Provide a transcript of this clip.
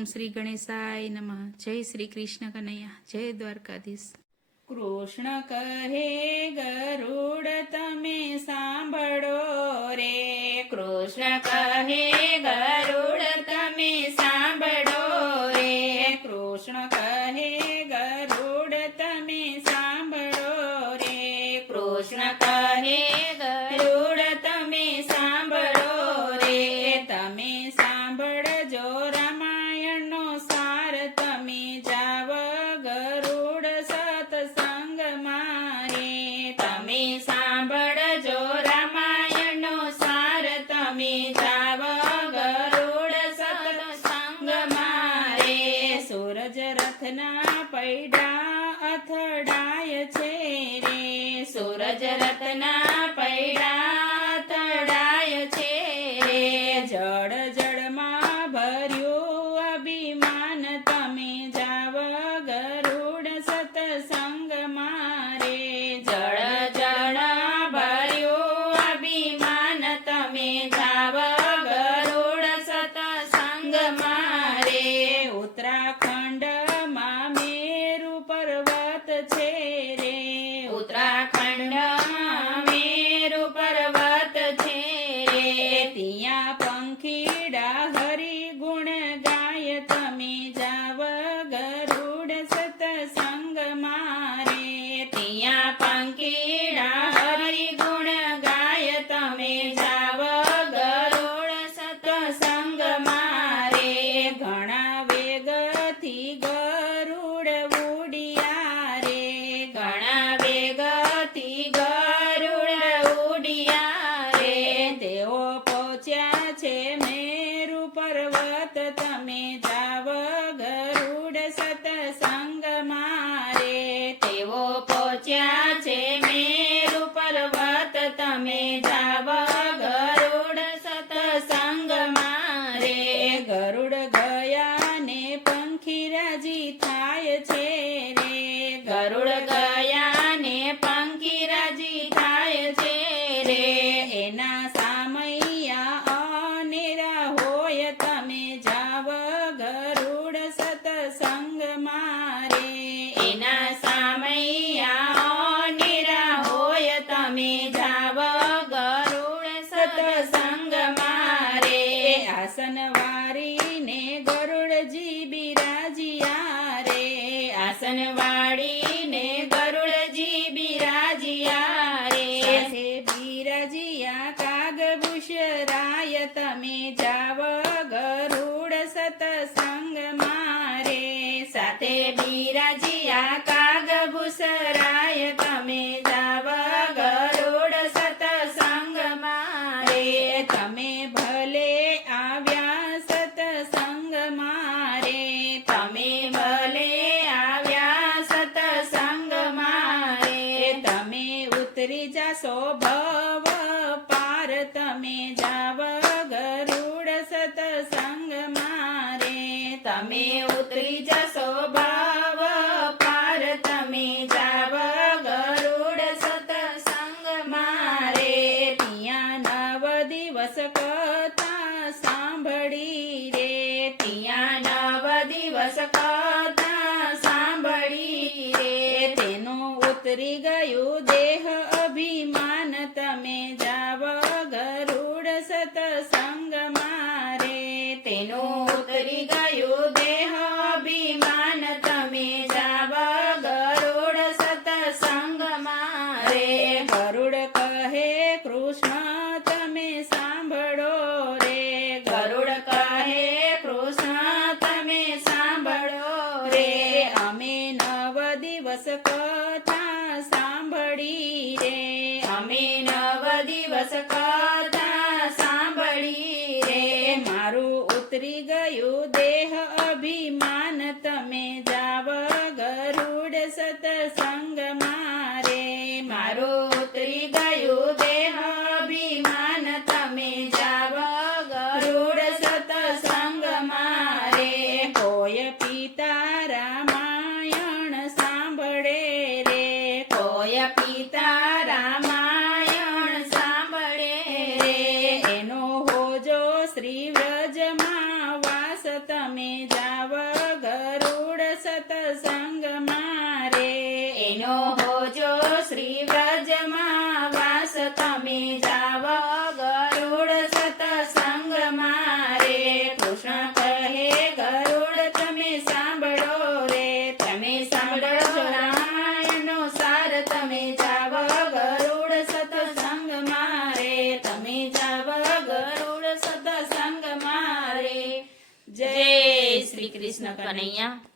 ઓમ શ્રી ગણેશાય નમઃ. જય શ્રી કૃષ્ણ કનૈયા, જય દ્વારકાધીશ. કૃષ્ણ કહે ગરુડ તમે સાંભળો રે, કૃષ્ણ કહે ગરુડ તમે સાંભળો રે, કૃષ્ણ કહે ગરુડ તમે સાંભળો રે, કૃષ્ણ કહે ગરુડ તમે સાંભળો રે, તમે સાંભળજો રામાયણનો સાર, તમે જાવ ગરુડ સત્સંગમાં રે, તમે સાંભળજો રામાયણનો સાર, તમે જાવ ગરુડ સત્સંગમાં રે. સૂરજ રથના પૈડા અથડાય છે રે, સૂરજ રથના પૈડા અથડાય છે રે, જળ જળમાં ભર્યું અભિમાન, તમે જાવ ગરુડ સત્સંગમાં રે, જળ જળ ભર્યું અભિમાન, તમે જાવ ગરુડ સત્સંગમાં રે. ઉત્તરાખંડમાં મેરુ પર્વત છે રે, ઉત્તરાખંડમાં મેરુ પર્વત છે રે, ત્યાં પંખીડા હરિ ગુણ ગાય, તમે જાવ ગરુડ સત્સંગમાં રે, ત્યાં પંખીડા હરિ ગુણ ગાય, તમે જાવ ગરુડ સત્સંગમાં રે. ઘણા વેગથી ગરુડ ઉડિયા રે, ઘણા વેગથી ગરુડ ઉડિયા રે, તેઓ પહોંચ્યા છે મેરુ પર્વત, તમે જાવ ગરુડ સત્સંગમાં રે, તેઓ પહોંચ્યા છે મેરુ પર્વત, તમે જાવ ગરુડ સત્સંગમાં રે. ગરુડ ગયા ને પંખીરાજી થાય છે રે, ગરુડ ગયા ને પંખીરાજી થાય છે રે, એના સામૈયા અનેરા હોય, તમે જાવ ગરુડ સત્સંગમાં રે, એના સામૈયા નિરા હોય, તમે જાવ ગરુડ સત્સંગમાં રે. આસન વારીને ગરુડજી બિરાજિયા રે, આસન વાળીને ગરુડજી બિરાજિયા રે, સાથે બિરાજિયા કાગભૂષરાય, તમે જાવ ગરુડ સત્સંગમાં રે, સાથે બિરાજિયા કાગભૂષરાય, તમે જાવ ગરુડ સત્સંગમાં રે. તમે ભલે આવ્યા સત્સંગમાં રે, તમે ભલે આવ્યા સત્સંગમાં રે, તમે ઉતરી જાશો ભવ પાર, તમે જાવ ગરુડ સત્સંગમાં રે, તમે ઉતરી જશો ભાવ પાર, તમે જાવ ગરુડ સત્સંગમાં રે. ત્યાં 9 દિવસ કથા સાંભળી રે, ત્યાં 9 દિવસ કથા સાંભળી રે, તેનું ઉતરી ગયું દેહ અભિમાન, તમે જાવ ગરુડ સત્સંગમાં રે, તેનું ઉતરી ગયું દેહ અભિમાન, તમે જાવ ગરુડ સત્સંગમાં રે. ગરુડ કહે કૃષ્ણ તમે સાંભળો રે, ગરુડ કહે કૃષ્ણ તમે સાંભળો રે, અમે 9 દિવસ કથા સાંભળી રે, અમે 9 દિવસ કથા સાંભળી રે, મારું ઉતરી ગયું દેહ અભિમાન, તમે જાવ ગરુડ સત્સંગમાં રે, મારું ઉતરી ગયું દેહ અભિમાન, તમે જાવ ગરુડ સત્સંગમાં રે. કોઈ પિતા રામાયણ સાંભળે રે, કોઈ પિતા રામાયણ સાંભળે રે, એનો હોજો શ્રી વ્રજમાં વાસ, તમે જાવ જાવ ગરુડ સતસંગ મારે. એનો હોજો શ્રી વ્રજમાં વાસ, તમે જાવ ગરુડ સતસંગ મારે. કૃષ્ણ કહે ગરુડ તમે સાંભળો રે, તમે સાંભળો રામાયણનો સાર. તમે જાવ ગરુડ સતસંગ મારે, તમે જાવ ગરુડ સતસંગ મારે. જય શ્રી કૃષ્ણ કનૈયા